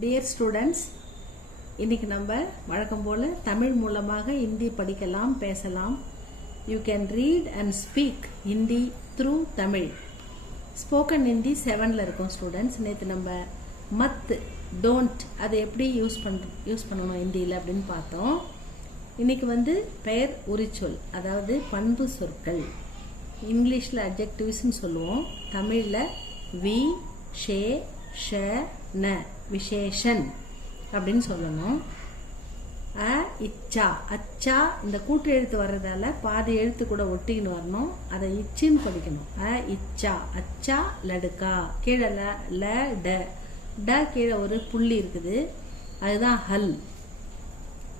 Dear students, இன்னைக்கு நம்ம வழக்கம் போல தமிழ் மூலமாக ஹிந்தி படிக்கலாம், பேசலாம். You can read and speak Hindi through Tamil. Spoken Hindi 7ல் இருக்கும் ஸ்டூடெண்ட்ஸ். நேற்று நம்ம மத், டோன்ட் அதை எப்படி யூஸ் பண்ணணும் ஹிந்தியில் அப்படின்னு பார்த்தோம். இன்னைக்கு பெயர் உரிச்சொல், அதாவது பண்பு சொற்கள். இங்கிலீஷில் அட்ஜெக்டிவ்ஸ்ன்னு சொல்லுவோம், தமிழில் வி, ஷே, ஷ, ந, விசேஷன் அப்படின்னு சொல்லணும். அ, இச்சா, அச்சா இந்த கூட்டு எழுத்து வர்றதால பாதி எழுத்து கூட ஒட்டிக்கின்னு வரணும். அதை இச்சின்னு படிக்கணும். அ, இச்சா, அச்சா, லடுக்கா. கீழே ல, ட, ட கீழே ஒரு புள்ளி இருக்குது, அதுதான் ஹல்.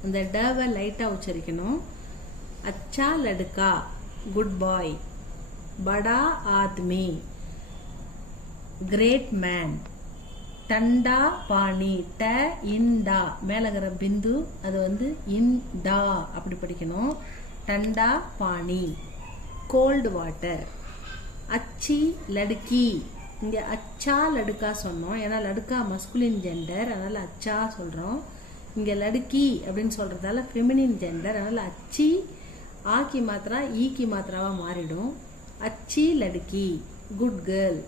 அந்த டவை லைட்டாக உச்சரிக்கணும். அச்சா லடுக்கா, குட் பாய். படா ஆத்மி, கிரேட் மேன். டண்டா பாணி, ட இன்டா மேலகிற பிந்து அது இன்டா அப்படி படிக்கணும். டண்டா பாணி. Cold water. அச்சி லடுக்கி, இங்க அச்சா லடுக்கா சொன்னோம், ஏன்னா லடுக்கா மஸ்குலின் ஜெண்டர், அதனால அச்சா சொல்றோம். இங்க லடுக்கி அப்படின்னு சொல்றதால ஃபெமினின் ஜெண்டர், அதனால அச்சி ஆக்கி மாத்திரா ஈக்கி மாத்திராவா மாறிடும். அச்சி லடுக்கி, குட் கேர்ள்.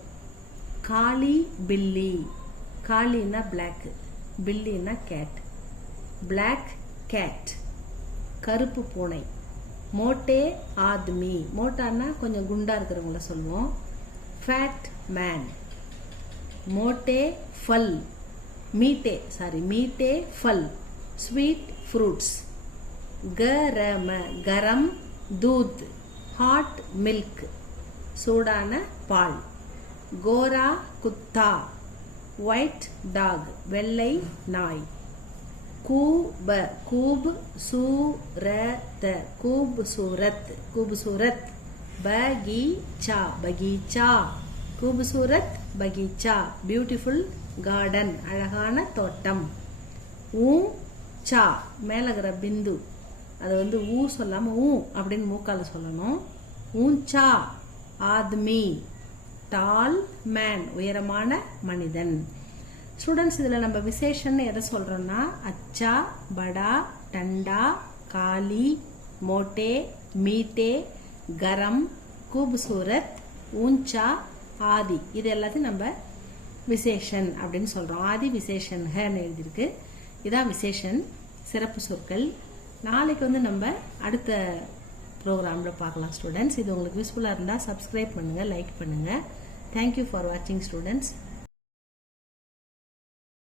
காளி பில்லி, காளின்னா பிளாக், பில்லின்னா கேட். பிளாக் கேட், கருப்பு பூனை. மோட்டே ஆத்மி, மோட்டான்னா கொஞ்சம் குண்டா இருக்கிறவங்கள சொல்லுவோம். Fat man. மோட்டே ஃபல், மீட்டே ஃபல், ஸ்வீட் ஃப்ரூட்ஸ். கரம, கரம் தூத், ஹாட் மில்க், சூடான பால். கோரா குத்தா, ஒயிட் டாக், வெள்ளை நாய். கூப, கூப் சூரத், கூப் சூரத், கூப் சூரத். பகீச்சா, பகீச்சா, கூப் சூரத் பகீச்சா, பியூட்டிஃபுல் கார்டன், அழகான தோட்டம். ஊச்சா மேலகிற பிந்து அது ஊ சொல்லாம ஊ அப்படின்னு மூக்கால சொல்லணும். ஊஞ்சா ஆத்மி, டால் மேன் உயரமான மனிதன். ஸ்டூடெண்ட்ஸ், இதுல நம்ம விசேஷன் எதை சொல்றோம்னா அச்சா, படா, டண்டா, காளி, மோட்டே, மீட்டே, கரம், கூப்சூரத், ஊஞ்சா, ஆதி, இது எல்லாத்தையும் நம்ம விசேஷன் அப்படின்னு சொல்றோம். ஆதி விசேஷன் எழுதியிருக்கு. இதான் விசேஷன், சிறப்பு சொற்கள். நாளைக்கு நம்ம அடுத்த ப்ரோக்ராம்ல பார்க்கலாம் ஸ்டூடெண்ட்ஸ். இது உங்களுக்கு யூஸ்ஃபுல்லா இருந்தா சப்ஸ்கிரைப் பண்ணுங்க, லைக் பண்ணுங்க. Thank you for watching, students.